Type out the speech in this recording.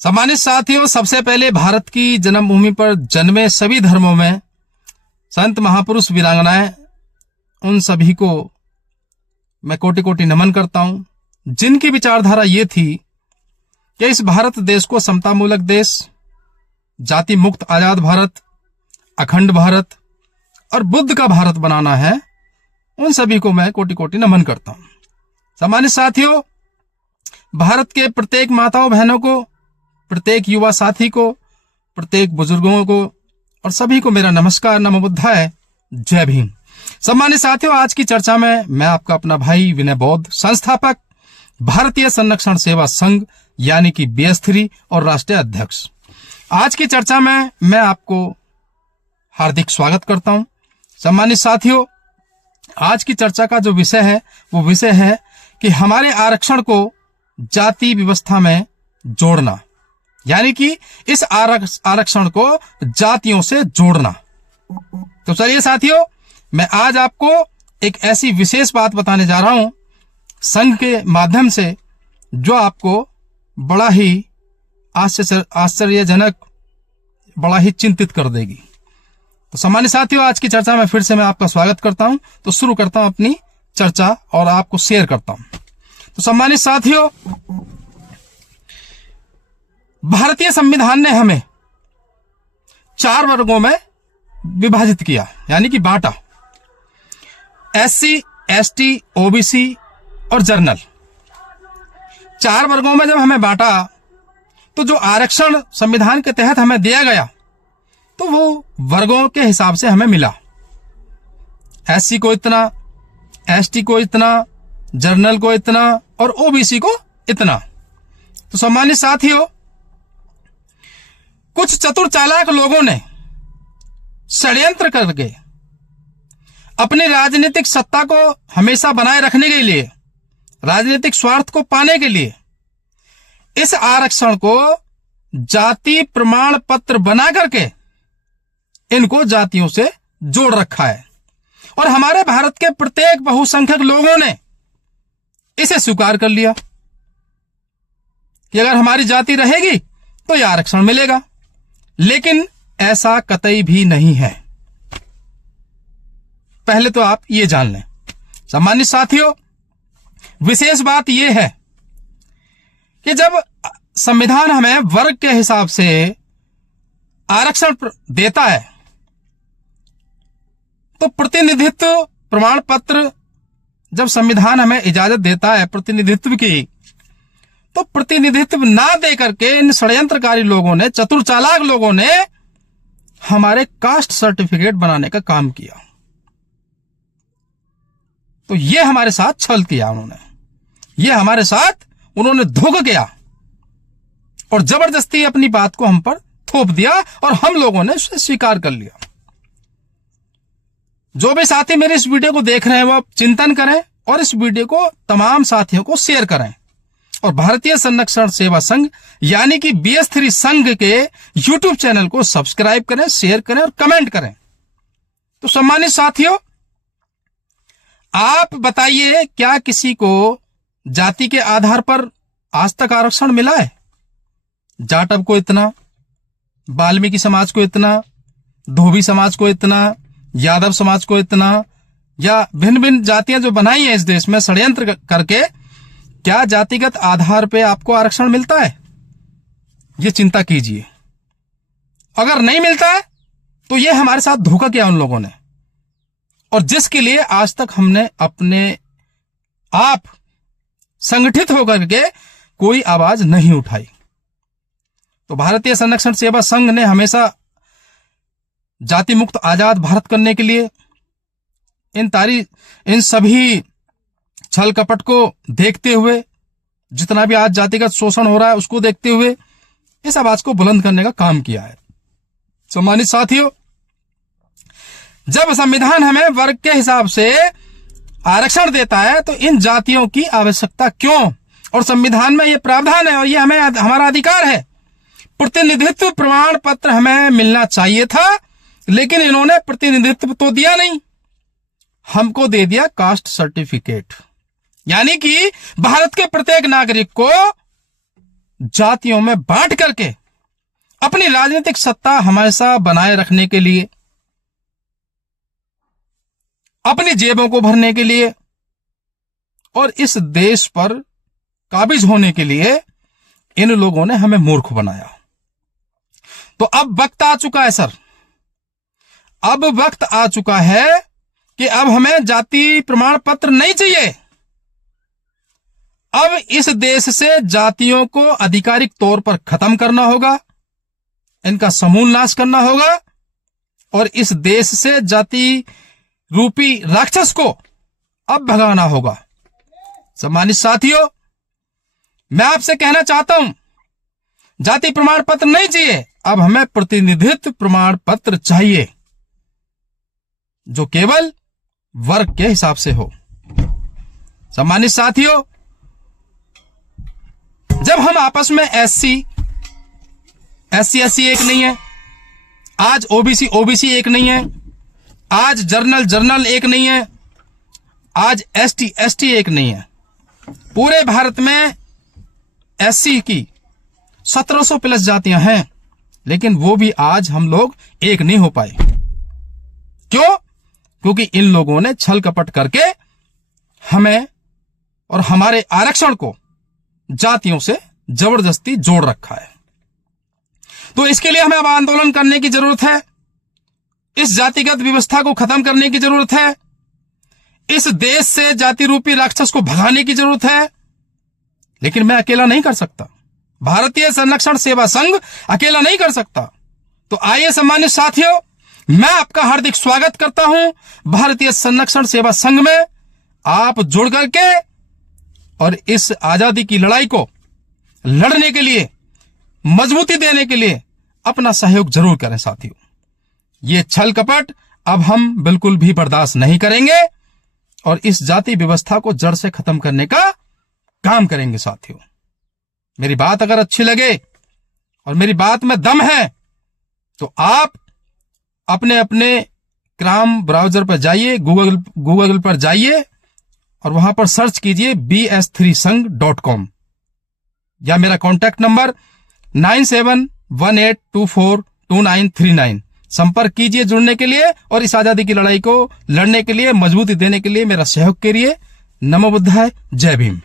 सम्मानित साथियों, सबसे पहले भारत की जन्मभूमि पर जन्मे सभी धर्मों में संत महापुरुष वीरांगनाएं, उन सभी को मैं कोटि कोटि नमन करता हूं, जिनकी विचारधारा ये थी कि इस भारत देश को समतामूलक देश, जाति मुक्त आजाद भारत, अखंड भारत और बुद्ध का भारत बनाना है। उन सभी को मैं कोटि कोटि नमन करता हूं। सम्मानित साथियों, भारत के प्रत्येक माताओं बहनों को, प्रत्येक युवा साथी को, प्रत्येक बुजुर्गों को और सभी को मेरा नमस्कार, नमो बुद्धाय, जय भीम। सम्मानित साथियों, आज की चर्चा में मैं आपका अपना भाई विनय बौद्ध, संस्थापक भारतीय संरक्षण सेवा संघ यानी कि BS3 और राष्ट्रीय अध्यक्ष। आज की चर्चा में मैं आपको हार्दिक स्वागत करता हूं। सम्मानित साथियों, आज की चर्चा का जो विषय है वो विषय है कि हमारे आरक्षण को जाति व्यवस्था में जोड़ना, यानी कि इस आरक्षण को जातियों से जोड़ना। तो चलिए साथियों, मैं आज आपको एक ऐसी विशेष बात बताने जा रहा हूं संघ के माध्यम से, जो आपको बड़ा ही आश्चर्यजनक, बड़ा ही चिंतित कर देगी। तो सम्मानित साथियों, आज की चर्चा में फिर से मैं आपका स्वागत करता हूं। तो शुरू करता हूं अपनी चर्चा और आपको शेयर करता हूं। तो सम्मानित साथियों, भारतीय संविधान ने हमें 4 वर्गों में विभाजित किया, यानी कि बांटा। SC, ST, OBC और जनरल। 4 वर्गों में जब हमें बांटा तो जो आरक्षण संविधान के तहत हमें दिया गया तो वो वर्गों के हिसाब से हमें मिला। SC को इतना, ST को इतना, जनरल को इतना और OBC को इतना। तो सम्मानित साथियों, कुछ चतुर चालाक लोगों ने षड्यंत्र करके अपनी राजनीतिक सत्ता को हमेशा बनाए रखने के लिए, राजनीतिक स्वार्थ को पाने के लिए इस आरक्षण को जाति प्रमाण पत्र बना करके इनको जातियों से जोड़ रखा है। और हमारे भारत के प्रत्येक बहुसंख्यक लोगों ने इसे स्वीकार कर लिया कि अगर हमारी जाति रहेगी तो यह आरक्षण मिलेगा। लेकिन ऐसा कतई भी नहीं है। पहले तो आप ये जान लें। सम्मानित साथियों, विशेष बात यह है कि जब संविधान हमें वर्ग के हिसाब से आरक्षण देता है तो प्रतिनिधित्व प्रमाण पत्र, जब संविधान हमें इजाजत देता है प्रतिनिधित्व की, तो प्रतिनिधित्व ना दे करके इन षड्यंत्रकारी लोगों ने, चतुर चालाक लोगों ने हमारे कास्ट सर्टिफिकेट बनाने का काम किया। तो ये हमारे साथ छल किया उन्होंने, हमारे साथ उन्होंने धोखा किया और जबरदस्ती अपनी बात को हम पर थोप दिया और हम लोगों ने उसे स्वीकार कर लिया। जो भी साथी मेरे इस वीडियो को देख रहे हैं वो चिंतन करें और इस वीडियो को तमाम साथियों को शेयर करें और भारतीय संरक्षण सेवा संघ यानी कि BS3 संघ के YouTube चैनल को सब्सक्राइब करें, शेयर करें और कमेंट करें। तो सम्मानित साथियों, आप बताइए, क्या किसी को जाति के आधार पर आज तक आरक्षण मिला है? जाटव को इतना, वाल्मीकि समाज को इतना, धोबी समाज को इतना, यादव समाज को इतना, या भिन्न भिन्न जातियां जो बनाई हैं इस देश में षड्यंत्र करके, क्या जातिगत आधार पे आपको आरक्षण मिलता है? ये चिंता कीजिए। अगर नहीं मिलता है तो ये हमारे साथ धोखा किया उन लोगों ने, और जिसके लिए आज तक हमने अपने आप संगठित होकर के कोई आवाज नहीं उठाई। तो भारतीय संरक्षण सेवा संघ ने हमेशा जाति मुक्त आजाद भारत करने के लिए इन सभी छल कपट को देखते हुए, जितना भी आज जातिगत शोषण हो रहा है उसको देखते हुए इस आवाज को बुलंद करने का काम किया है। सम्मानित साथियों, जब संविधान हमें वर्ग के हिसाब से आरक्षण देता है तो इन जातियों की आवश्यकता क्यों? और संविधान में यह प्रावधान है और यह हमें हमारा अधिकार है। प्रतिनिधित्व प्रमाण पत्र हमें मिलना चाहिए था, लेकिन इन्होंने प्रतिनिधित्व तो दिया नहीं, हमको दे दिया कास्ट सर्टिफिकेट। यानी कि भारत के प्रत्येक नागरिक को जातियों में बांट करके अपनी राजनीतिक सत्ता हमेशा बनाए रखने के लिए, अपनी जेबों को भरने के लिए और इस देश पर काबिज होने के लिए इन लोगों ने हमें मूर्ख बनाया। तो अब वक्त आ चुका है सर, अब वक्त आ चुका है कि अब हमें जाति प्रमाण पत्र नहीं चाहिए। अब इस देश से जातियों को आधिकारिक तौर पर खत्म करना होगा, इनका समूल नाश करना होगा और इस देश से जाति रूपी राक्षस को अब भगाना होगा। सम्मानित साथियों, मैं आपसे कहना चाहता हूं, जाति प्रमाण पत्र नहीं चाहिए, अब हमें प्रतिनिधित्व प्रमाण पत्र चाहिए जो केवल वर्ग के हिसाब से हो। सम्मानित साथियों, जब हम आपस में एससी एक नहीं है, आज ओबीसी एक नहीं है, आज जर्नल एक नहीं है, आज एसटी एक नहीं है, पूरे भारत में एससी की 1700 प्लस जातियां हैं, लेकिन वो भी आज हम लोग एक नहीं हो पाए। क्यों? क्योंकि इन लोगों ने छल कपट करके हमें और हमारे आरक्षण को जातियों से जबरदस्ती जोड़ रखा है। तो इसके लिए हमें अब आंदोलन करने की जरूरत है, इस जातिगत व्यवस्था को खत्म करने की जरूरत है, इस देश से जाति रूपी राक्षस को भगाने की जरूरत है। लेकिन मैं अकेला नहीं कर सकता, भारतीय संरक्षण सेवा संघ अकेला नहीं कर सकता। तो आइए सम्मानित साथियों, मैं आपका हार्दिक स्वागत करता हूं भारतीय संरक्षण सेवा संघ में। आप जुड़ करके और इस आजादी की लड़ाई को लड़ने के लिए, मजबूती देने के लिए अपना सहयोग जरूर करें साथियों। ये छल कपट अब हम बिल्कुल भी बर्दाश्त नहीं करेंगे और इस जाति व्यवस्था को जड़ से खत्म करने का काम करेंगे साथियों। मेरी बात अगर अच्छी लगे और मेरी बात में दम है तो आप अपने अपने क्राम ब्राउजर पर जाइए, गूगल पर जाइए और वहां पर सर्च कीजिए bs3sangh.com या मेरा कॉन्टैक्ट नंबर 9718242939 संपर्क कीजिए जुड़ने के लिए और इस आजादी की लड़ाई को लड़ने के लिए, मजबूती देने के लिए मेरा सहयोग करिए। नमो बुद्धाय, जय भीम।